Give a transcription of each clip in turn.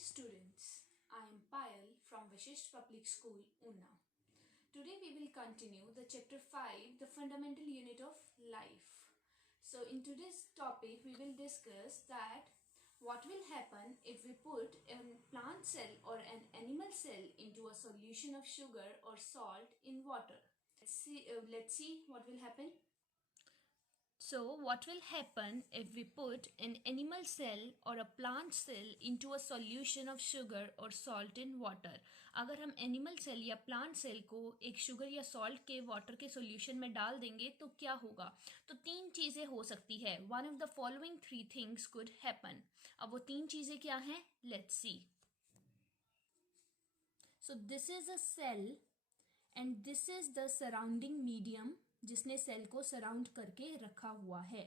students, I am Payal from Vashisht Public School, Una. Today we will continue the chapter 5, the fundamental unit of life. So in today's topic we will discuss that what will happen if we put a plant cell or an animal cell into a solution of sugar or salt in water. Let's see what will happen. So what will happen if we put an animal cell or a plant cell into a solution of sugar or salt in water? अगर हम animal cell या plant cell को एक sugar या salt के water के solution में डाल देंगे तो क्या होगा? तो तीन चीजें हो सकती है. One of the following three things could happen. अब वो तीन चीजें क्या हैं? Let's see. So this is a cell and this is the surrounding medium जिसने सेल को सराउंड करके रखा हुआ है.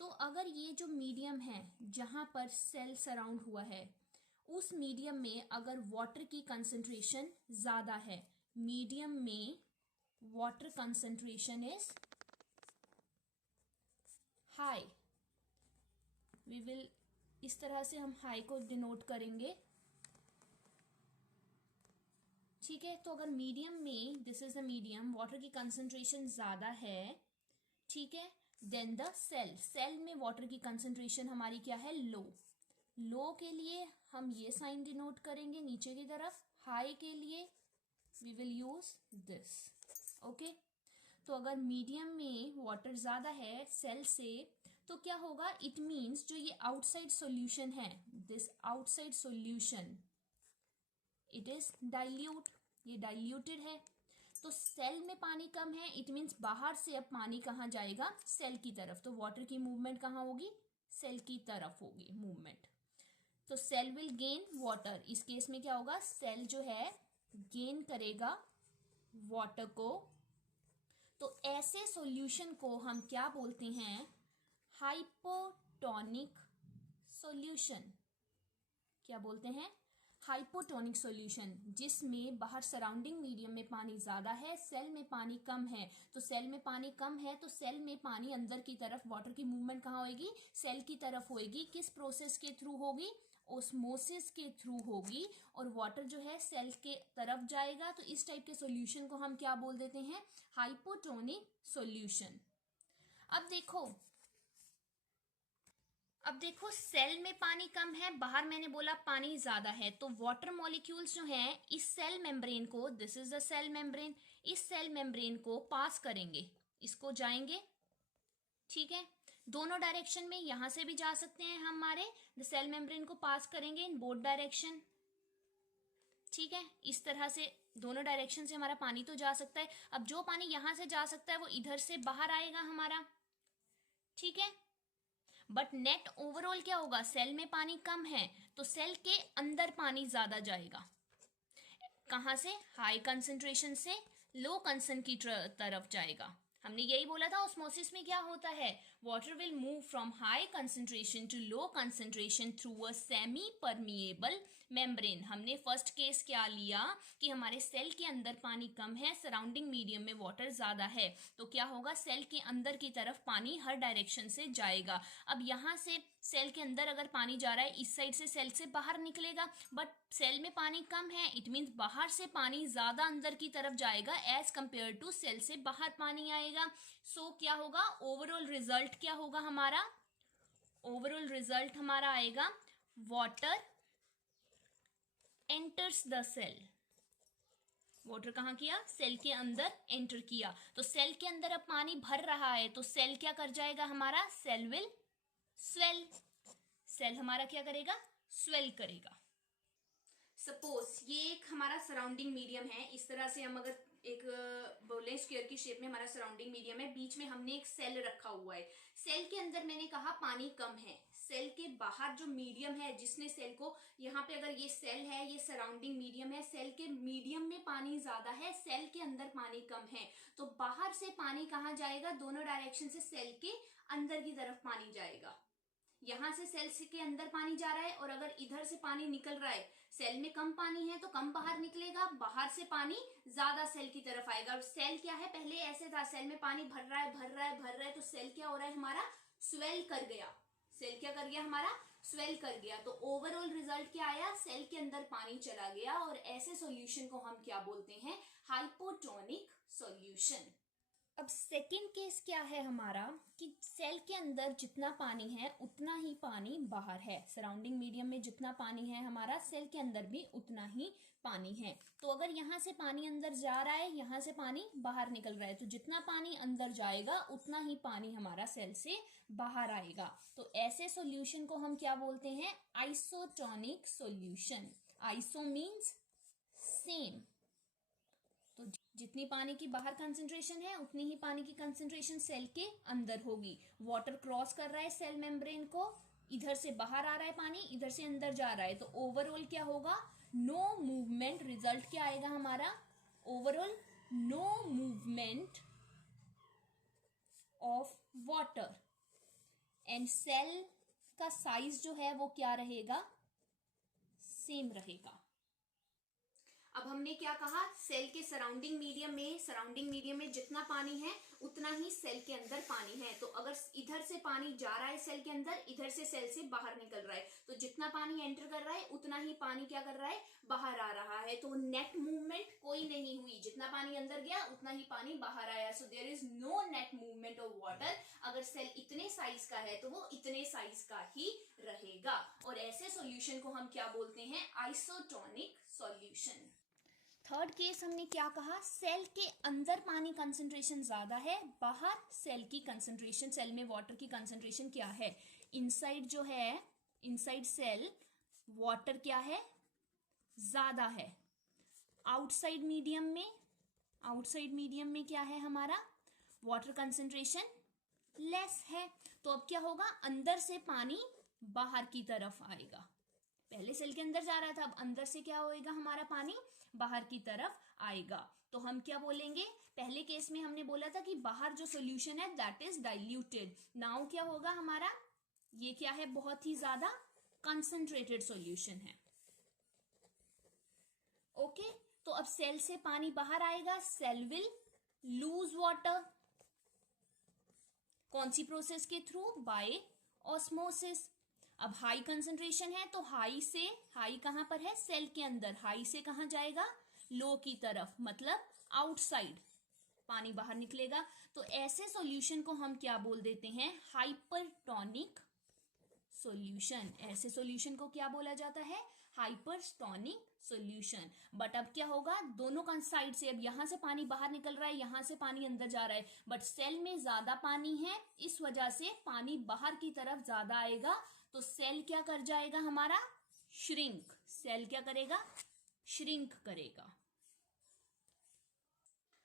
तो अगर ये जो मीडियम है जहां पर सेल सराउंड हुआ है उस मीडियम में अगर वाटर की कंसंट्रेशन ज्यादा है, मीडियम में water concentration is high, we will इस तरह से हम हाई को डिनोट करेंगे. ठीक है, तो अगर मीडियम में, this is the medium, water की कंसंट्रेशन ज्यादा है, ठीक है, देन द सेल में वाटर की कंसंट्रेशन हमारी क्या है? लो के लिए हम ये साइन डिनोट करेंगे नीचे की तरफ. हाई के लिए we will use this. Okay, तो अगर मीडियम में वाटर ज्यादा है सेल से तो क्या होगा? इट मीन्स जो ये आउटसाइड सॉल्यूशन है, this outside solution, it is dilute, ये डाइल्यूटेड है. तो सेल में पानी कम है, इट मीन्स बाहर से अब पानी कहाँ जाएगा? सेल की तरफ. तो वाटर की मूवमेंट कहाँ होगी? सेल की तरफ होगी मूवमेंट. तो सेल विल गेन वाटर. इस केस में क्या होगा? सेल जो है गेन करेगा वाटर को. तो ऐसे सॉल्यूशन को हम क्या बोलते हैं? Hypotonic solution. क्या बोलते हैं? हाइपोटोनिक सॉल्यूशन, जिसमें बाहर सराउंडिंग मीडियम में पानी ज्यादा है, सेल में पानी कम है. तो सेल में पानी कम है तो सेल में पानी अंदर की तरफ, वाटर की मूवमेंट कहाँ होगी? सेल की तरफ होगी. किस प्रोसेस के थ्रू होगी? ओस्मोसिस के थ्रू होगी. और वाटर जो है सेल के तरफ जाएगा. तो इस टाइप के सॉल्यूशन को हम क्या बोल देते हैं? Hypotonic solution. अब देखो सेल में पानी कम है, बाहर मैंने बोला पानी ज्यादा है. तो वाटर मॉलिक्यूल्स जो हैं इस सेल मेम्ब्रेन को, this is the cell membrane, इस सेल मेम्ब्रेन को पास करेंगे, इसको जाएंगे. ठीक है, दोनों डायरेक्शन में, यहां से भी जा सकते हैं हमारे, द सेल मेम्ब्रेन को पास करेंगे इन बोथ डायरेक्शन. ठीक है, इस तरह से दोनों डायरेक्शन से हमारा पानी तो जा सकता है. अब जो पानी यहां से जा सकता है वो इधर से बाहर आएगा हमारा. ठीक है, बट नेट ओवरऑल क्या होगा? सेल में पानी कम है तो सेल के अंदर पानी ज्यादा जाएगा. कहां से? हाई कंसंट्रेशन से लो कंसन की तरफ जाएगा. हमने यही बोला था ऑस्मोसिस में क्या होता है? Water will move from high concentration to low concentration through a semi permeable membrane. हमने फर्स्ट केस क्या लिया कि हमारे सेल के अंदर पानी कम है, सराउंडिंग मीडियम में वाटर ज्यादा है. तो क्या होगा? सेल के अंदर की तरफ पानी हर डायरेक्शन से जाएगा. अब यहां से सेल के अंदर अगर पानी जा रहा है, इस साइड से सेल से बाहर निकलेगा. बट सेल में पानी कम है, इट मीन्स बाहर से पानी ज्यादा अंदर की तरफ जाएगा एज कंपेयर टू सेल से बाहर पानी आएगा. सो क्या होगा? ओवरऑल रिजल्ट क्या होगा हमारा? ओवरऑल रिजल्ट हमारा आएगा water enters the cell. Water कहां किया? सेल के अंदर एंटर किया. तो सेल के अंदर अब पानी भर रहा है तो सेल क्या कर जाएगा हमारा? Cell will swell. सेल हमारा क्या करेगा? स्वेल करेगा. सपोज ये एक हमारा सराउंडिंग मीडियम है. इस तरह से हम अगर एक बोले स्क्वायर की शेप में हमारा सराउंडिंग मीडियम है, बीच में हमने एक सेल रखा हुआ है. सेल के अंदर मैंने कहा पानी कम है, सेल के बाहर जो मीडियम है जिसने सेल को, यहाँ पे अगर ये सेल है, ये सराउंडिंग मीडियम है, सेल के मीडियम में पानी ज्यादा है, सेल के अंदर पानी कम है. तो बाहर से पानी कहाँ जाएगा? दोनों डायरेक्शन से सेल के अंदर की तरफ पानी जाएगा. यहां से सेल के अंदर पानी जा रहा है और अगर इधर से पानी निकल रहा है, सेल में कम पानी है तो कम बाहर निकलेगा, बाहर से पानी ज्यादा सेल की तरफ आएगा. और सेल क्या है? पहले ऐसे था, सेल में पानी भर रहा है तो सेल क्या हो रहा है हमारा? स्वेल कर गया. सेल क्या कर गया हमारा? स्वेल कर गया। तो ओवरऑल रिजल्ट क्या आया, सेल के अंदर पानी चला गया और ऐसे सॉल्यूशन को हम क्या बोलते हैं, हाइपोटोनिक सॉल्यूशन। अब सेकंड केस क्या है हमारा कि सेल के अंदर जितना पानी है उतना ही पानी बाहर है, सराउंडिंग मीडियम में जितना पानी है हमारा सेल के अंदर भी उतना ही पानी है। तो अगर यहाँ से पानी अंदर जा रहा है, यहाँ से पानी बाहर निकल रहा है, तो जितना पानी अंदर जाएगा उतना ही पानी हमारा सेल से बाहर आएगा। तो ऐसे सॉल्यूशन को हम क्या बोलते हैं, isotonic solution. Iso means same, तो जितनी पानी की बाहर कंसंट्रेशन है उतनी ही पानी की कंसंट्रेशन सेल के अंदर होगी। वाटर क्रॉस कर रहा है सेल मेम्ब्रेन को, इधर से बाहर आ रहा है पानी, इधर से अंदर जा रहा है, तो ओवरऑल क्या होगा, नो मूवमेंट। रिजल्ट क्या आएगा हमारा, overall no movement of water and cell का साइज जो है वो क्या रहेगा, सेम रहेगा। अब हमने क्या कहा, सेल के सराउंडिंग मीडियम में जितना पानी है उतना ही सेल के अंदर पानी है। तो अगर इधर से पानी जा रहा है सेल के अंदर, इधर से सेल से बाहर निकल रहा है, तो जितना पानी एंटर कर रहा है उतना ही पानी क्या कर रहा है, बाहर आ रहा है। तो नेट मूवमेंट कोई नहीं हुई, जितना पानी अंदर गया उतना ही पानी बाहर आया। So there is no net movement of water. अगर सेल इतने साइज का है तो वो इतने साइज का ही रहेगा। और ऐसे सॉल्यूशन को हम क्या बोलते हैं, आइसोटोनिक सॉल्यूशन। थर्ड केस हमने क्या कहा, सेल के अंदर पानी कंसंट्रेशन ज्यादा है, बाहर सेल की कंसंट्रेशन, सेल में वाटर की कंसंट्रेशन क्या है, इनसाइड जो है, इनसाइड सेल वाटर क्या है, ज्यादा है। आउटसाइड मीडियम में क्या है हमारा, वाटर कंसंट्रेशन लेस है। तो अब क्या होगा, अंदर से पानी बाहर की तरफ आएगा। पहले सेल के अंदर जा रहा था, अब अंदर से क्या होएगा, हमारा पानी बाहर की तरफ आएगा। तो हम क्या बोलेंगे, पहले केस में हमने बोला था कि बाहर जो सॉल्यूशन है दैट इज डाइल्यूटेड। नाउ क्या होगा हमारा, ये क्या है, बहुत ही ज्यादा कंसंट्रेटेड सॉल्यूशन है। ओके, तो अब सेल से पानी बाहर आएगा, सेल विल लूज वाटर। कौन सी प्रोसेस के थ्रू, बाय ऑस्मोसिस। अब हाई कंसंट्रेशन है तो हाई कहां पर है, सेल के अंदर, हाई से कहां जाएगा, लो की तरफ, मतलब आउटसाइड पानी बाहर निकलेगा। तो ऐसे सॉल्यूशन को हम क्या बोल देते हैं, हाइपरटोनिक सॉल्यूशन। ऐसे सॉल्यूशन को क्या बोला जाता है, हाइपरटोनिक सॉल्यूशन। बट अब क्या होगा, दोनों साइड से, अब यहां से पानी बाहर निकल रहा है, यहां से पानी अंदर जा रहा है, बट सेल में ज्यादा पानी है, इस वजह से पानी बाहर की तरफ ज्यादा आएगा। तो सेल क्या कर जाएगा हमारा, श्रिंक। सेल क्या करेगा, श्रिंक करेगा।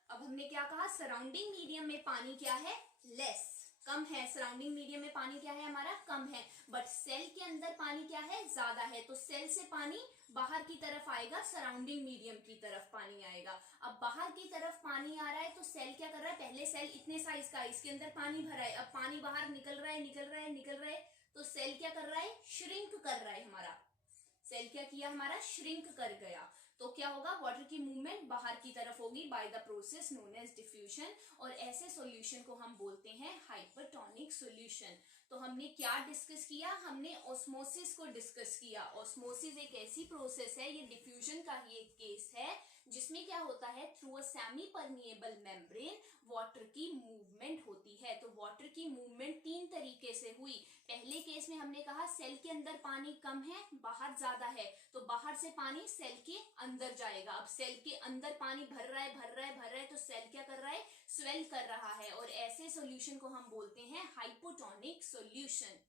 अब हमने क्या कहा, सराउंडिंग मीडियम में पानी क्या है, लेस, कम है। सराउंडिंग मीडियम में पानी क्या है हमारा, कम है। बट सेल के अंदर पानी क्या है, ज्यादा है। तो सेल से पानी बाहर की तरफ आएगा, सराउंडिंग मीडियम की तरफ पानी आएगा। अब बाहर की तरफ पानी आ रहा है तो सेल क्या कर रहा है, पहले सेल इतने साइज का है, इसके अंदर पानी भरा है, अब पानी बाहर निकल रहा है, तो सेल क्या कर रहा है, श्रिंक कर रहा है हमारा। सेल क्या किया हमारा, श्रिंक कर गया। तो क्या होगा, वाटर की मूवमेंट बाहर की तरफ होगी by the process known as diffusion. और ऐसे सॉल्यूशन को हम बोलते हैं हाइपरटोनिक सॉल्यूशन। तो हमने क्या डिस्कस किया, हमने ऑस्मोसिस को डिस्कस किया। ऑस्मोसिस एक ऐसी प्रोसेस है, ये डिफ्यूजन का ही एक केस है, जिसमें क्या होता है, through a semi permeable membrane water की मूवमेंट होती है। तो वाटर की मूवमेंट तीन तरीके से हुई। पहले केस में हमने कहा सेल के अंदर पानी कम है, बाहर ज्यादा है, तो बाहर से पानी सेल के अंदर जाएगा। अब सेल के अंदर पानी भर रहा है, तो सेल क्या कर रहा है, स्वेल कर रहा है। और ऐसे सॉल्यूशन को हम बोलते हैं हाइपोटोनिक सॉल्यूशन।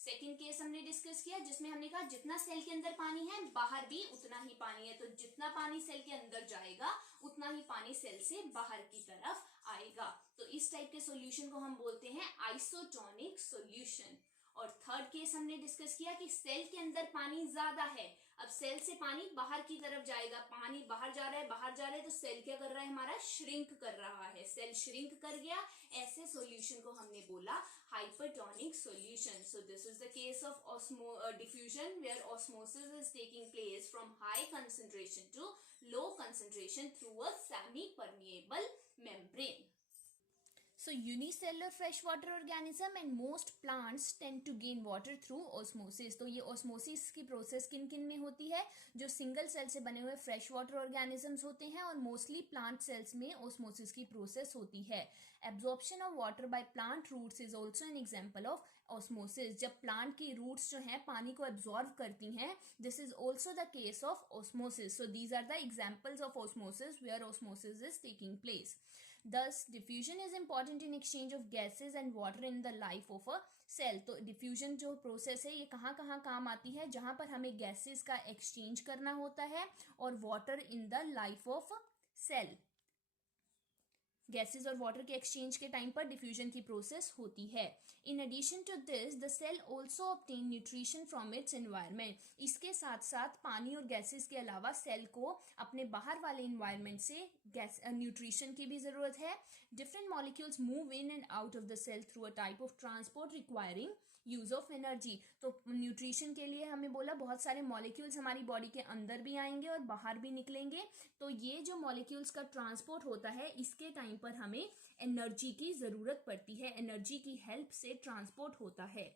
सेकेंड केस हमने डिस्कस किया, जिसमें हमने कहा जितना सेल के अंदर पानी है, बाहर भी उतना ही पानी है। तो जितना पानी सेल के अंदर जाएगा उतना ही पानी सेल से बाहर की तरफ आएगा। तो इस टाइप के सॉल्यूशन को हम बोलते हैं आइसोटोनिक सॉल्यूशन। और थर्ड केस हमने डिस्कस किया कि सेल के अंदर पानी ज्यादा है, अब सेल से पानी बाहर की तरफ जाएगा, पानी बाहर जा रहा है, तो सेल क्या कर रहा है हमारा, श्रिंक कर रहा है। सेल श्रिंक कर गया, ऐसे सॉल्यूशन को हमने बोला hypertonic solution. So this is the case of diffusion where osmosis is taking place from high concentration to low concentration through a semi permeable membrane. So unicellular freshwater organism and most plants tend to gain water through osmosis. तो ये osmosis की process किन किन में होती है? जो single cell से बने हुए फ्रेश वाटर ऑर्गेनिजम्स होते हैं और मोस्टली प्लांट सेल्स में osmosis की प्रोसेस होती है. Absorption of water by plant roots is also an example of osmosis. जब प्लांट की रूट्स जो हैं पानी को एब्जॉर्व करती हैं, this is also the case of osmosis. So these are the examples of osmosis where osmosis is taking place. Thus, diffusion is important in exchange of gases and water in the life of a cell. तो diffusion जो process है ये कहाँ कहाँ काम आती है? जहाँ पर हमें गैसेस का एक्सचेंज करना होता है और water in the life of cell. Gases और वाटर के एक्सचेंज के टाइम पर डिफ्यूजन की प्रोसेस होती है. In addition to this the cell also obtain nutrition from its environment. इसके साथ साथ पानी और गैसेस के अलावा सेल को अपने बाहर वाले इन्वायरमेंट से गैस न्यूट्रिशन की भी जरूरत है. Different molecules move in and out of the cell through a type of transport requiring use of energy. तो न्यूट्रिशन के लिए हमें बोला बहुत सारे मॉलिक्यूल्स हमारी बॉडी के अंदर भी आएंगे और बाहर भी निकलेंगे. तो ये जो मॉलिक्यूल्स का ट्रांसपोर्ट होता है इसके टाइम पर हमें एनर्जी की जरूरत पड़ती है. एनर्जी की हेल्प से ट्रांसपोर्ट होता है.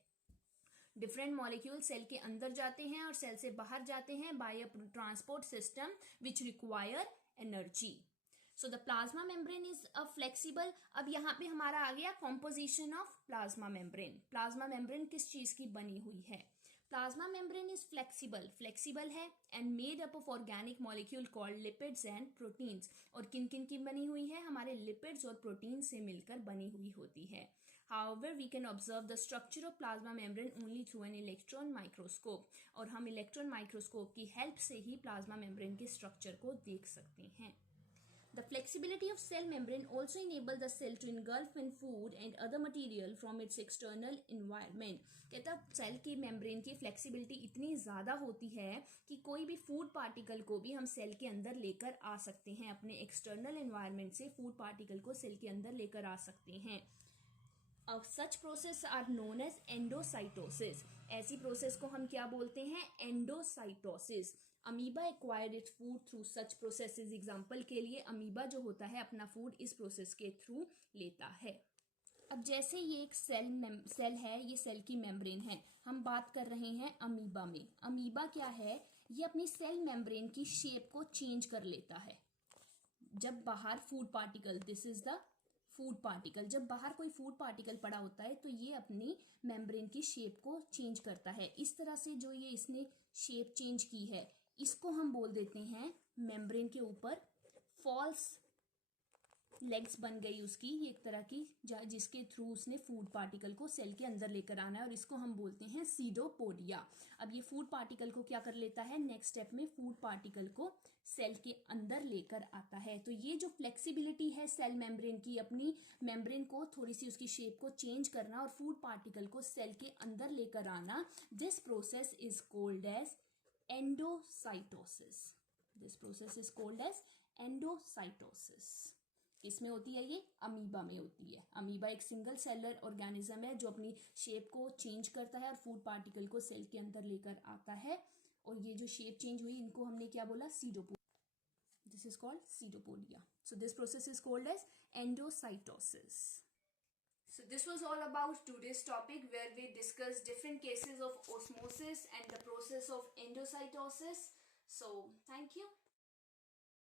डिफरेंट मॉलिक्यूल सेल के अंदर जाते हैं और सेल से बाहर जाते हैं by a transport system which require energy. So the plasma membrane is a flexible. अब यहाँ पे हमारा आ गया composition of plasma membrane. Plasma membrane किस चीज की बनी हुई है? प्लाज्मा मेम्ब्रेन इज फ्लेक्सिबल है and made up of organic molecule called lipids and proteins. और किन किन की बनी हुई है? हमारे लिपिड्स और प्रोटीन से मिलकर बनी हुई होती है. However, we can observe the structure of plasma membrane only through an electron microscope. और हम इलेक्ट्रॉन माइक्रोस्कोप की हेल्प से ही प्लाज्मा मेम्ब्रेन के स्ट्रक्चर को देख सकते हैं. The flexibility of cell membrane also enable the cell to engulf in food and other material from its external environment. कहता सेल की मेम्ब्रेन की फ्लेक्सिबिलिटी इतनी ज़्यादा होती है कि कोई भी फूड पार्टिकल को भी हम सेल के अंदर लेकर आ सकते हैं. अपने एक्सटर्नल एनवायरनमेंट से फूड पार्टिकल को सेल के अंदर लेकर आ सकते हैं. Of such process are known as endocytosis. ऐसी प्रोसेस को हम क्या बोलते हैं? Endocytosis. Amoeba acquired its food through such processes. Example के लिए अमीबा जो होता है अपना फूड इस प्रोसेस के थ्रू लेता है. अब जैसे ये एक सेल है, ये सेल की मेम्ब्रेन है. हम बात कर रहे हैं अमीबा में. अमीबा क्या है? ये अपनी सेल मेम्ब्रेन की शेप को चेंज कर लेता है. जब बाहर food particle, this is the food particle, जब बाहर कोई फूड पार्टिकल पड़ा होता है तो ये अपनी मेम्ब्रेन की शेप को चेंज करता है. इस तरह से जो ये इसने शेप चेंज की है इसको हम बोल देते हैं मेम्ब्रेन के ऊपर फॉल्स लेग्स बन गई उसकी, ये एक तरह की जिसके थ्रू उसने फूड पार्टिकल को सेल के अंदर लेकर आना है और इसको हम बोलते हैं सीडोपोडिया. अब ये फूड पार्टिकल को क्या कर लेता है? नेक्स्ट स्टेप में फूड पार्टिकल को सेल के अंदर लेकर आता है. तो ये जो फ्लेक्सिबिलिटी है सेल मेम्ब्रेन की, अपनी मेम्ब्रेन को थोड़ी सी उसकी शेप को चेंज करना और फूड पार्टिकल को सेल के अंदर लेकर आना, this process is called as endocytosis. This process is called as endocytosis. किसमें होती है? ये अमीबा में होती है. अमीबा एक सिंगल सेलर ऑर्गेनिज्म है जो अपनी शेप को चेंज करता है और फूड पार्टिकल को सेल के अंदर लेकर आता है. और ये जो शेप चेंज हुई इनको हमने क्या बोला? Pseudopodia. This is called pseudopodia. So this process is called as endocytosis. So this was all about today's topic where we discussed different cases of osmosis and the process of endocytosis. So thank you.